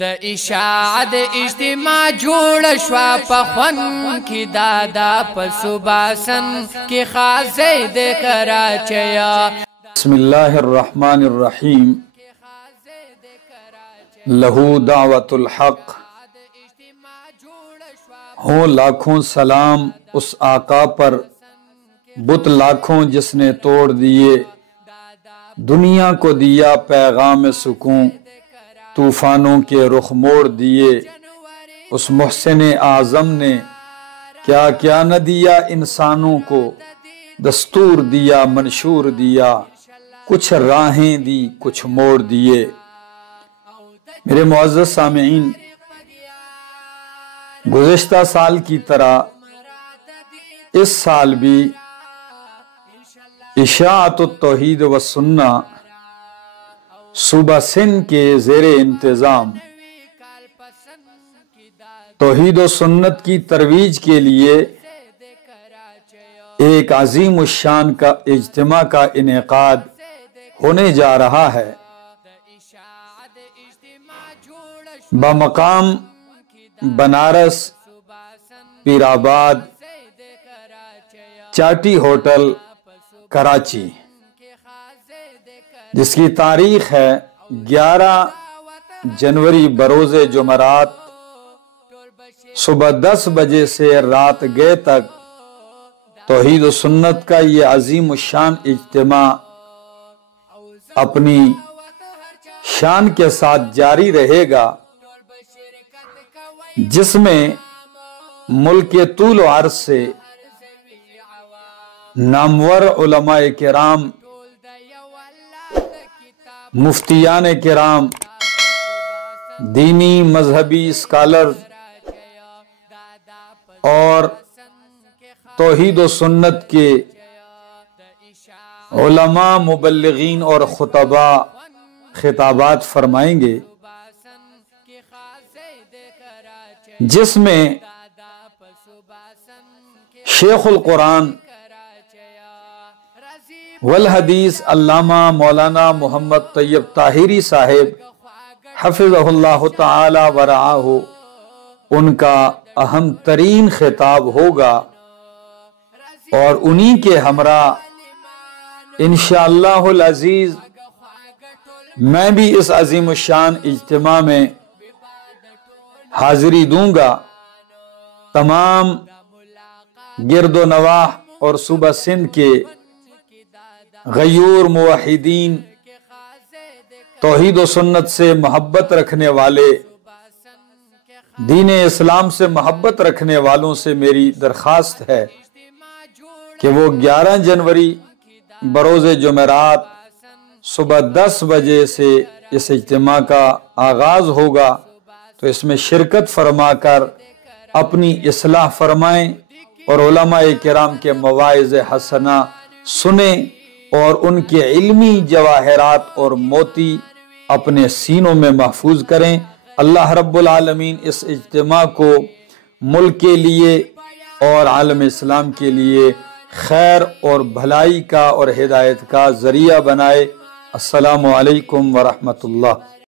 د اشاعت اجتماع جوړ شوا په خون کې دادا په صوباسن کې خاصه د کراچیا. بسم اللہ الرحمن الرحیم. لہو دعوت الحق. ہوں لاکھوں سلام اس آقا پر، بت لاکھوں جس نے توڑ دیے، دنیا کو دیا پیغام سکون، طوفانوں کے رخ موڑ دیے. اس محسن اعظم نے کیا کیا نہ دیا انسانوں کو، دستور دیا منشور دیا، کچھ راہیں دی کچھ موڑ دیے. میرے معزز سامعین، گزشتہ سال کی طرح اس سال بھی اشاعت التوحید و سنہ صوبہ سندھ کے زیر انتظام توحید و سنت کی ترویج کے لیے ایک عظیم الشان کا اجتماع کا انعقاد ہونے جا رہا ہے بمقام بنارس پیر آباد چاٹی ہوٹل کراچی، جس کی تاریخ ہے 11 جنوری بروز جمعرات صبح 10 بجے سے رات گئے تک. توحید و سنت کا یہ عظیم الشان اجتماع اپنی شان کے ساتھ جاری رہے گا، جس میں ملک کے طول و عرض سے نامور علماء کرام، مفتیان کرام، دینی مذہبی اسکالر اور توحید و سنت کے علماء، مبلغین اور خطباء خطابات فرمائیں گے، جس میں شیخ القرآن والحدیث علامہ مولانا محمد طیب طاہری صاحب حفظہ اللہ تعالی ورعاہ، ان کا اہم ترین خطاب ہوگا، اور انہی کے ہمراہ انشاءاللہ العزیز میں بھی اس عظیم الشان اجتماع میں حاضری دوں گا. تمام گرد و نواح اور صوبہ سندھ کے غیور موحدین، توحید و سنت سے محبت رکھنے والے، دین اسلام سے محبت رکھنے والوں سے میری درخواست ہے کہ وہ 11 جنوری بروز جمعرات صبح 10 بجے سے اس اجتماع کا آغاز ہوگا، تو اس میں شرکت فرما کر اپنی اصلاح فرمائیں اور علماء کرام کے مواعظ حسنہ سنیں اور ان کے علمی جواہرات اور موتی اپنے سینوں میں محفوظ کریں. اللہ رب العالمین اس اجتماع کو ملک کے لیے اور عالم اسلام کے لیے خیر اور بھلائی کا اور ہدایت کا ذریعہ بنائے. السلام علیکم ورحمۃ اللہ.